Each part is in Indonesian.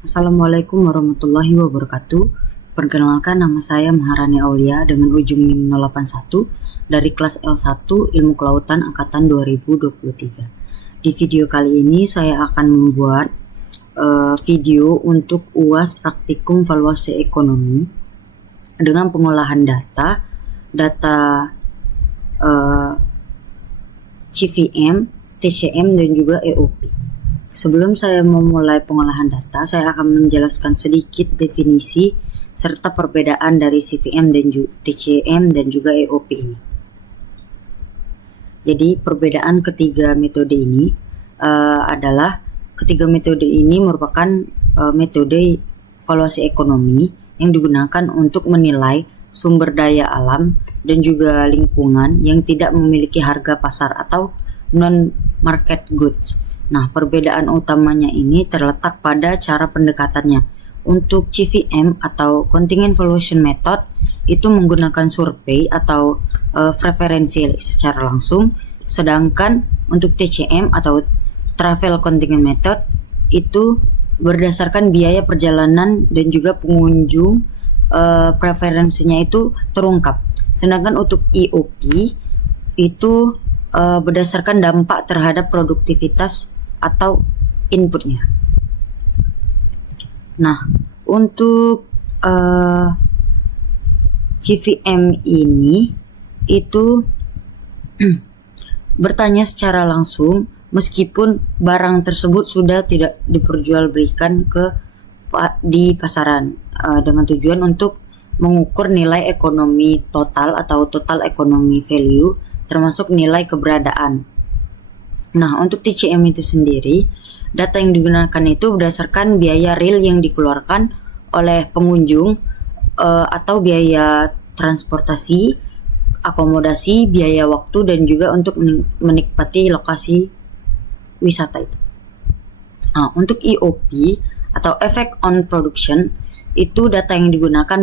Assalamualaikum warahmatullahi wabarakatuh. Perkenalkan, nama saya Maharani Aulia dengan ujung NIM 081 dari kelas L1 Ilmu Kelautan Angkatan 2023. Di video kali ini saya akan membuat video untuk UAS Praktikum Valuasi Ekonomi dengan pengolahan data CVM, TCM, dan juga EOP. Sebelum saya memulai pengolahan data, saya akan menjelaskan sedikit definisi serta perbedaan dari CVM dan TCM dan juga EOP ini. Jadi perbedaan ketiga metode ini adalah ketiga metode ini merupakan metode valuasi ekonomi yang digunakan untuk menilai sumber daya alam dan juga lingkungan yang tidak memiliki harga pasar atau non-market goods. Nah, perbedaan utamanya ini terletak pada cara pendekatannya. Untuk CVM atau Contingent Valuation Method itu menggunakan survei atau preferensi secara langsung, sedangkan untuk TCM atau Travel Contingent Method itu berdasarkan biaya perjalanan dan juga pengunjung, preferensinya itu terungkap. Sedangkan untuk EOP itu berdasarkan dampak terhadap produktivitas atau inputnya. Nah, untuk CVM ini itu bertanya secara langsung meskipun barang tersebut sudah tidak diperjualbelikan di pasaran, dengan tujuan untuk mengukur nilai ekonomi total atau total economy value termasuk nilai keberadaan. Nah, untuk TCM itu sendiri, data yang digunakan itu berdasarkan biaya real yang dikeluarkan oleh pengunjung atau biaya transportasi, akomodasi, biaya waktu, dan juga untuk menikmati lokasi wisata itu. Nah, untuk EOP atau Effect on Production, itu data yang digunakan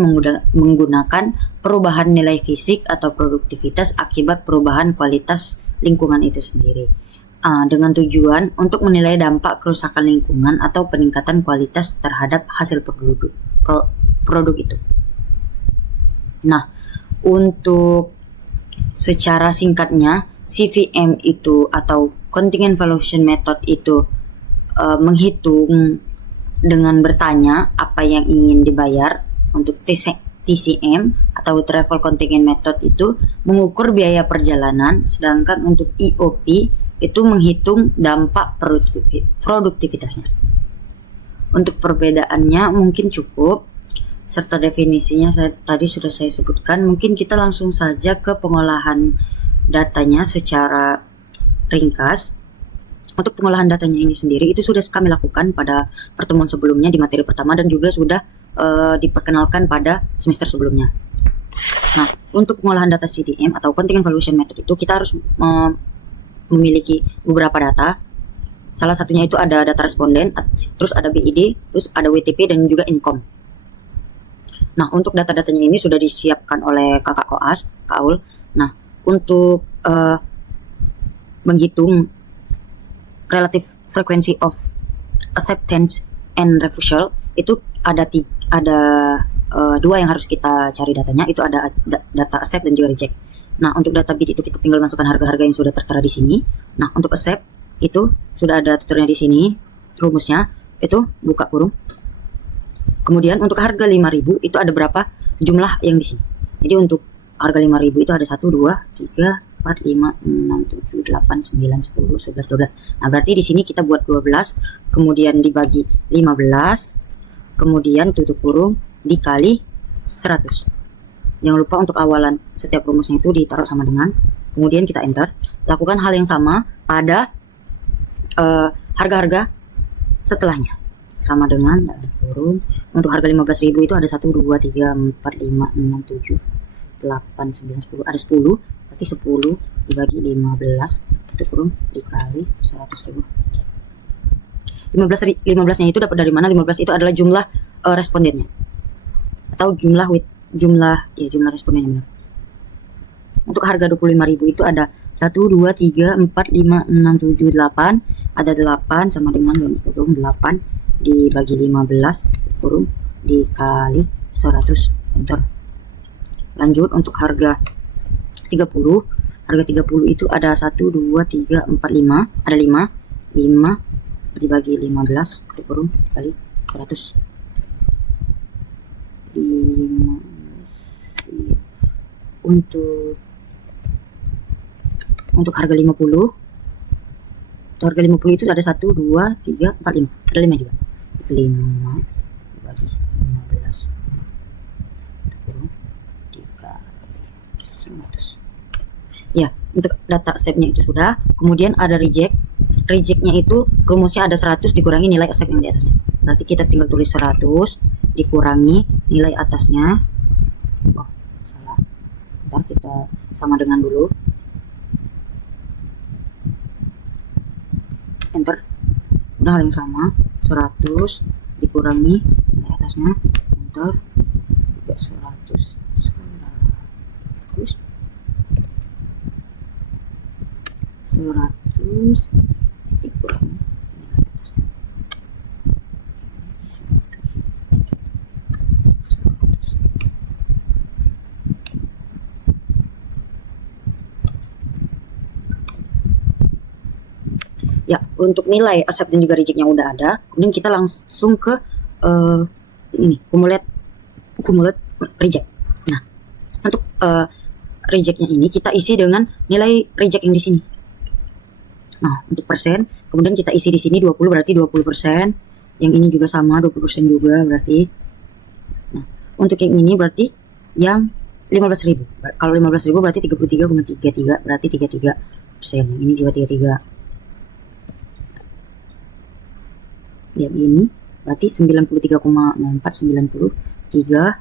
menggunakan perubahan nilai fisik atau produktivitas akibat perubahan kualitas lingkungan itu sendiri, dengan tujuan untuk menilai dampak kerusakan lingkungan atau peningkatan kualitas terhadap hasil produk itu. Nah, untuk secara singkatnya, CVM itu atau Contingent Valuation Method itu menghitung dengan bertanya apa yang ingin dibayar. Untuk TCM atau Travel Contingent Method itu mengukur biaya perjalanan, sedangkan untuk EOP itu menghitung dampak produktivitasnya. Untuk perbedaannya mungkin cukup, serta definisinya tadi sudah saya sebutkan. Mungkin kita langsung saja ke pengolahan datanya secara ringkas. Untuk pengolahan datanya ini sendiri itu sudah kami lakukan pada pertemuan sebelumnya di materi pertama dan juga sudah diperkenalkan pada semester sebelumnya. Nah, untuk pengolahan data CVM atau Contingent Valuation Method itu kita harus memiliki beberapa data. Salah satunya itu ada data responden, terus ada BID, terus ada WTP dan juga income. Nah, untuk data-datanya ini sudah disiapkan oleh kakak koas, Kaul. Nah, untuk menghitung relative frequency of acceptance and refusal itu ada dua yang harus kita cari datanya, itu ada data accept dan juga reject. Nah, untuk data bid itu kita tinggal masukkan harga-harga yang sudah tertera di sini. Nah, untuk accept itu sudah ada tuturnya di sini, rumusnya itu buka kurung. Kemudian untuk harga 5.000 itu ada berapa jumlah yang di sini. Jadi untuk harga 5.000 itu ada 1, 2, 3, 4, 5, 6, 7, 8, 9, 10, 11, 12. Nah, berarti di sini kita buat 12, kemudian dibagi 15, kemudian tutup kurung dikali 100. Jangan lupa untuk awalan setiap rumusnya itu ditaruh sama dengan, kemudian kita enter. Lakukan hal yang sama pada harga-harga setelahnya. Sama dengan dalam kurung, untuk harga 15.000 itu ada 1, 2, 3, 4, 5, 6, 7, 8, 9, 10, ada 10. Berarti 10 dibagi 15 itu kurung dikali 100.000. 15-nya itu dapat dari mana? 15 itu adalah jumlah respondennya atau jumlah respondennya. Untuk harga 25.000 itu ada 1, 2, 3, 4, 5, 6, 7, 8. Ada 8 sama dengan 28 dibagi 15 kurung dikali 100, enter. Lanjut untuk harga 30. Harga 30 itu ada 1 2 3 4 5, ada 5 dibagi 15 kurung kali 100. 5 untuk harga 50. Harga 50 itu ada 1 2 3 4 5, ada 5 juga. 5 dibagi 15 kurung dikali 100. Ya, untuk data set-nya itu sudah. Kemudian ada reject. Rejectnya itu rumusnya ada 100 dikurangi nilai accept yang di atasnya. Berarti kita tinggal tulis 100 dikurangi nilai atasnya. Oh, salah. Ntar kita sama dengan dulu. Enter. Udah hal yang sama. 100 dikurangi nilai atasnya. Enter. Juga 100 dikurangi nilai atasnya. 100. Ya, untuk nilai accept dan juga rejectnya udah ada. Kemudian kita langsung ke ini cumulate reject. Nah, untuk rejectnya ini kita isi dengan nilai reject yang di sini. Nah, untuk persen, kemudian kita isi di sini 20, berarti 20%. Yang ini juga sama, 20% juga berarti. Nah, untuk yang ini berarti yang 15.000. Kalau 15.000 berarti 33,33, berarti 33%. Yang ini juga 33. Yang ini berarti 93,04, 93.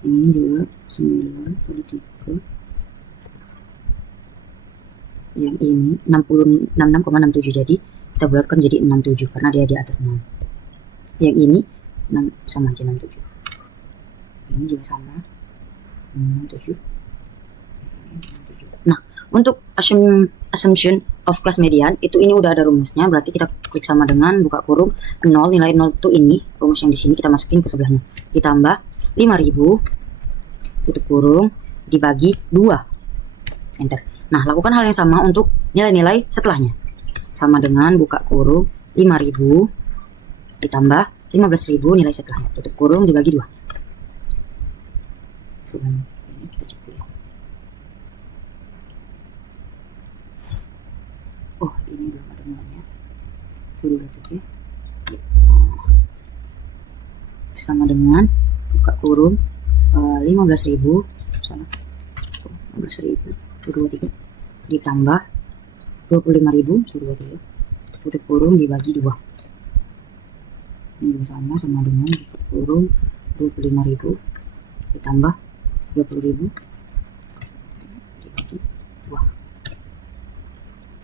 Yang ini juga 93. Yang ini 66,67, jadi kita bulatkan jadi 67 karena dia di atas 6. Yang ini 6 sama aja 67. Ini juga sama 67. Nah, untuk assumption of class median itu ini udah ada rumusnya, berarti kita klik sama dengan buka kurung 0, nilai 0 itu ini rumus yang di sini kita masukin ke sebelahnya, ditambah 5.000 tutup kurung dibagi 2, enter. Nah, lakukan hal yang sama untuk nilai-nilai setelahnya. Sama dengan buka kurung 5.000 ditambah 15.000 nilai setelahnya. Tutup kurung dibagi 2. Sebelum ini kita cek dulu ya. Oh, ini belum ada nilainya. Dulu tutup ya. Sama dengan buka kurung 15.000 salah. 15.000 23 ditambah 25.000 23 tutup kurung dibagi 2. Ini sama dengan tutup kurung 25.000 ditambah 30.000 dibagi 2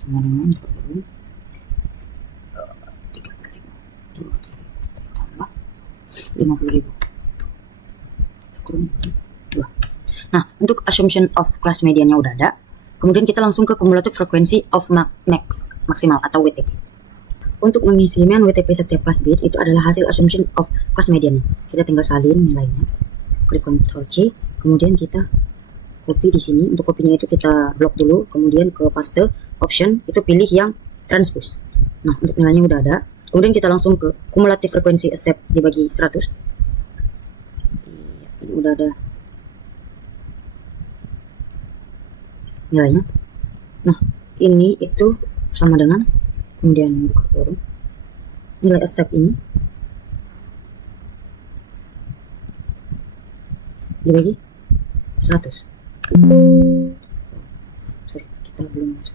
sama dengan tutup kurung 30.000 ditambah 50.000 kurung 2. Nah, untuk assumption of class mediannya udah ada. Kemudian kita langsung ke cumulative frequency of maksimal atau WTP. Untuk mengisian WTP setiap class bit itu adalah hasil assumption of class mediannya. Kita tinggal salin nilainya. Klik Ctrl C, kemudian kita copy di sini. Untuk kopinya itu kita blok dulu, kemudian ke paste option itu pilih yang transpose. Nah, untuk nilainya udah ada. Kemudian kita langsung ke cumulative frequency accept dibagi 100. Ini udah ada nilainya. Nah, ini itu sama dengan kemudian buka kurung nilai accept ini dibagi 100. Sorry, kita belum masuk.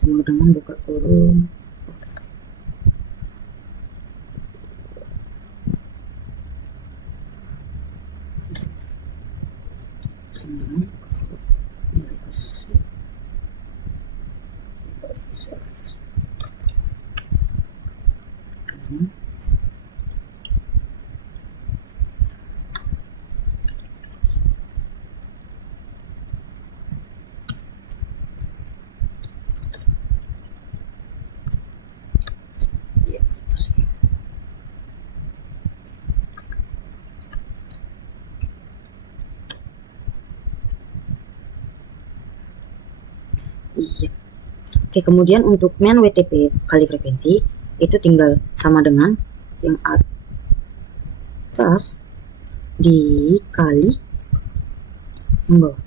Sama dengan buka kurung sama dengan nilai accept dibagi 100. Ya, itu sih. Iya. Oke, kemudian untuk main WTP kali frekuensi itu tinggal sama dengan yang atas dikali yang bawah.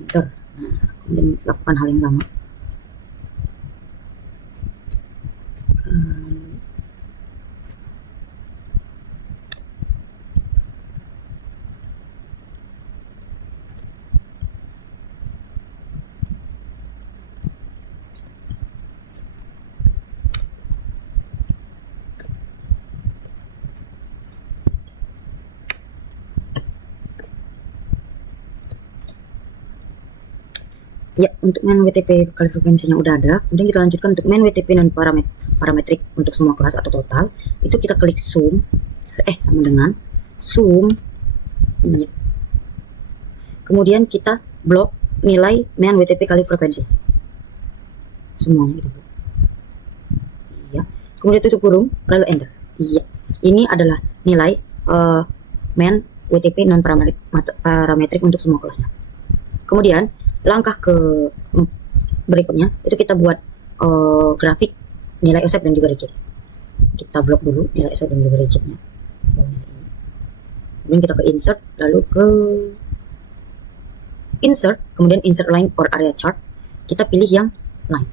Enter. Nah, kemudian lakukan hal yang sama. Ya, untuk main WTP kali frekuensinya udah ada. Kemudian kita lanjutkan untuk main WTP non parametrik untuk semua kelas atau total. Itu kita klik sum, sama dengan sum. Iya. Kemudian kita blok nilai main WTP kali frekuensi. Semuanya kita blok. Iya. Kemudian tutup kurung, lalu enter. Iya. Ini adalah nilai main WTP non parametrik untuk semua kelasnya. Kemudian langkah ke berikutnya itu kita buat grafik nilai accept dan juga reject. Kita blok dulu nilai accept dan juga rejectnya. Kemudian kita ke insert, lalu ke insert, kemudian insert line or area chart. Kita pilih yang line.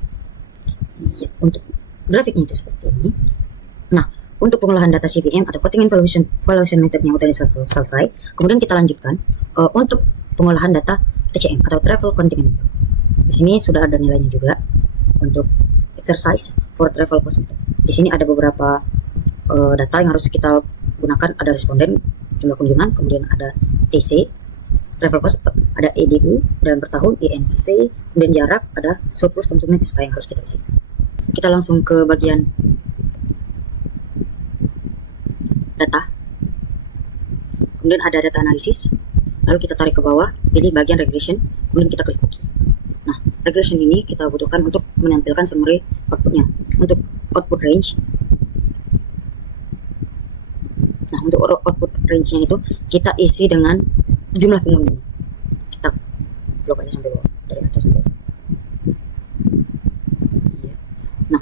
Ya, untuk grafiknya itu seperti ini. Nah, untuk pengolahan data CVM atau coding and valuation methodnya udah selesai. Kemudian kita lanjutkan untuk pengolahan data TCM atau travel contingent. Di sini sudah ada nilainya juga untuk exercise for travel cost method. Di sini ada beberapa data yang harus kita gunakan. Ada responden, jumlah kunjungan, kemudian ada TC, travel cost, ada EDU dan per tahun, INC, kemudian jarak, ada surplus konsumen SK yang harus kita isi. Kita langsung ke bagian data. Kemudian ada data analisis. Lalu kita tarik ke bawah, pilih bagian regression, kemudian kita klik OK. Nah, regression ini kita butuhkan untuk menampilkan summary outputnya. Untuk output range, nah untuk output range-nya itu kita isi dengan jumlah pengunjung. Kita blok aja sampai bawah, dari atas sampai bawah. Iya. Nah,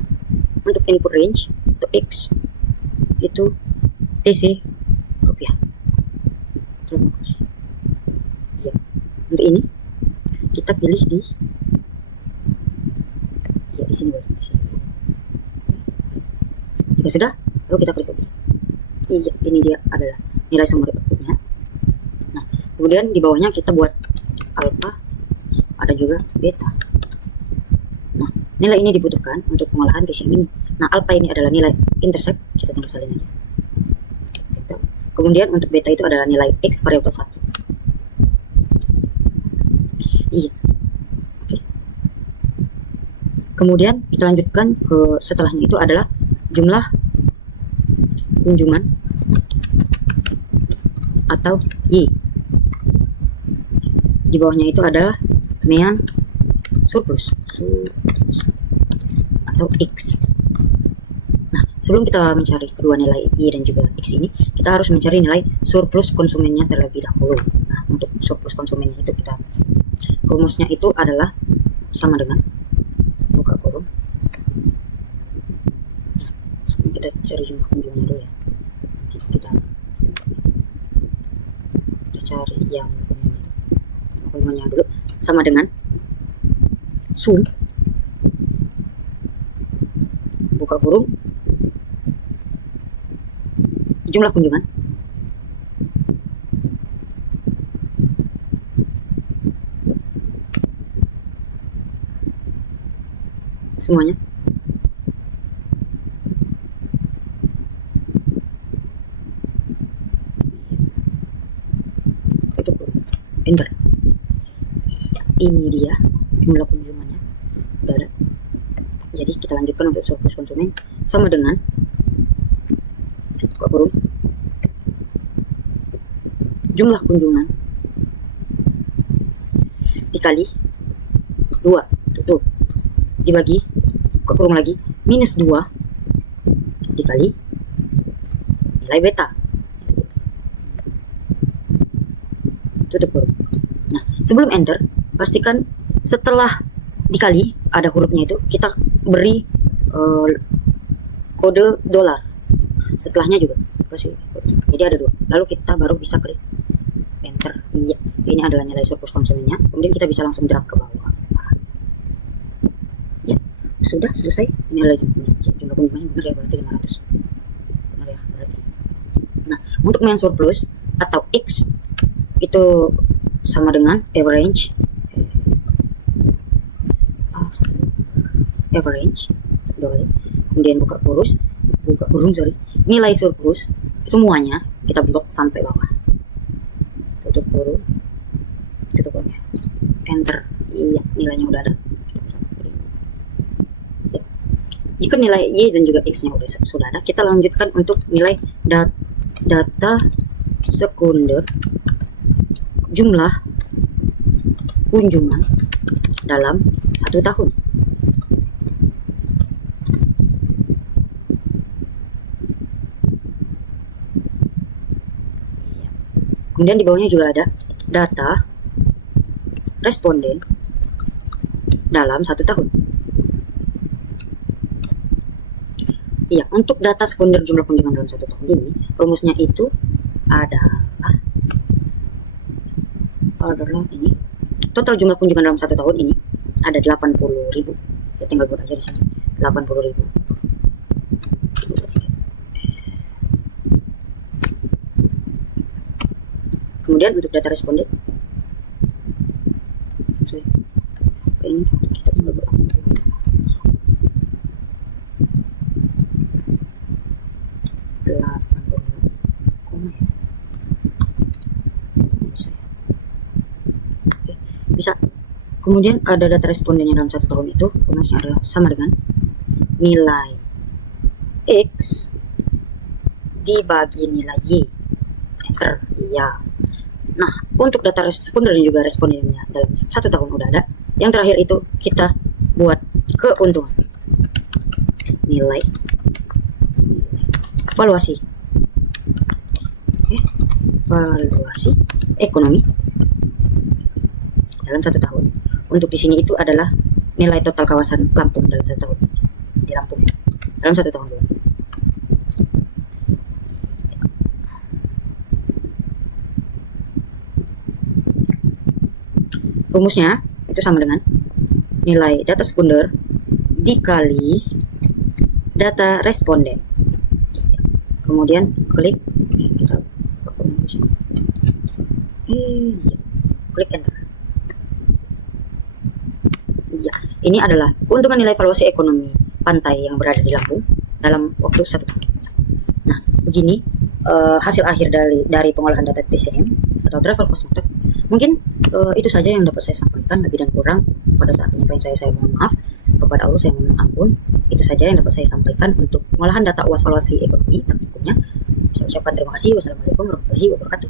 untuk input range, untuk X, itu TC rupiah. Untuk ini kita pilih di sini, di sini. Jika sudah, lalu kita klik OK. Iya, ini dia adalah nilai summary outputnya. Nah, kemudian di bawahnya kita buat alpha, ada juga beta. Nah, nilai ini dibutuhkan untuk pengolahan TCM ini. Nah, alpha ini adalah nilai intercept, kita tinggal salin aja. Kemudian untuk beta itu adalah nilai X variabel 1. Iya. Oke. Kemudian kita lanjutkan ke setelahnya itu adalah jumlah kunjungan atau Y. Di bawahnya itu adalah mean surplus atau X. Nah, sebelum kita mencari kedua nilai Y dan juga X ini, kita harus mencari nilai surplus konsumennya terlebih dahulu. Nah, untuk surplus konsumennya itu kita rumusnya itu adalah sama dengan buka kurung. Sebelum kita cari jumlah kunjungannya dulu ya. Nanti kita cari yang kunjungannya dulu, sama dengan sum buka kurung jumlah kunjungan semuanya itu enter. Ini dia jumlah kunjungannya udah ada. Jadi kita lanjutkan untuk surplus konsumen sama dengan buka kurung jumlah kunjungan dikali 2 tutup dibagi buka kurung lagi minus 2 dikali nilai beta tutup kurung. Nah, sebelum enter pastikan setelah dikali ada hurufnya itu kita beri kode dolar. Setelahnya juga kasih kode. Jadi ada 2. Lalu kita baru bisa klik enter. Iya, ini adalah nilai surplus konsumennya. Kemudian kita bisa langsung drag ke bawah. Ya, sudah selesai. Ini adalah jumlah kunjungannya, benar ya, berarti 500. Benar ya, berarti. Nah, untuk main surplus atau X itu sama dengan average kemudian buka kurung nilai surplus semuanya kita blok sampai bawah, tutup kurung enter. Iya, nilainya udah ada ya. Jika nilai Y dan juga X nya sudah ada, kita lanjutkan untuk nilai data sekunder jumlah kunjungan dalam 1 tahun. Kemudian di bawahnya juga ada data responden dalam 1 tahun. Iya, untuk data sekunder jumlah kunjungan dalam 1 tahun ini, rumusnya itu adalah ini. Total jumlah kunjungan dalam 1 tahun ini ada 80.000. Ya, tinggal buat aja di sini. 80.000. Kemudian untuk data responden ini kita tinggal buat 80, bisa. Kemudian ada data respondennya dalam 1 tahun itu, rumusnya adalah sama dengan nilai X dibagi nilai Y. Enter. Iya. Nah, untuk data sekunder dan juga respondennya dalam 1 tahun udah ada. Yang terakhir itu kita buat keuntungan. Nilai valuasi. Valuasi ekonomi dalam 1 tahun. Untuk di sini itu adalah nilai total kawasan Lampung dalam 1 tahun. Di Lampung ya. Dalam 1 tahun juga. Rumusnya itu sama dengan nilai data sekunder dikali data responden. Kemudian klik, kita klik enter. Iya, ini adalah keuntungan nilai valuasi ekonomi pantai yang berada di Lampung dalam waktu 1 tahun. Nah, begini hasil akhir dari pengolahan data TCM atau travel cost method. Mungkin itu saja yang dapat saya sampaikan. Lebih dan kurang pada saat penyampaian saya mohon maaf. Kepada Allah saya mohon ampun. Itu saja yang dapat saya sampaikan untuk pengolahan data UAS valuasi ekonomi dan hukumnya. Saya ucapkan terima kasih. Wassalamualaikum warahmatullahi wabarakatuh.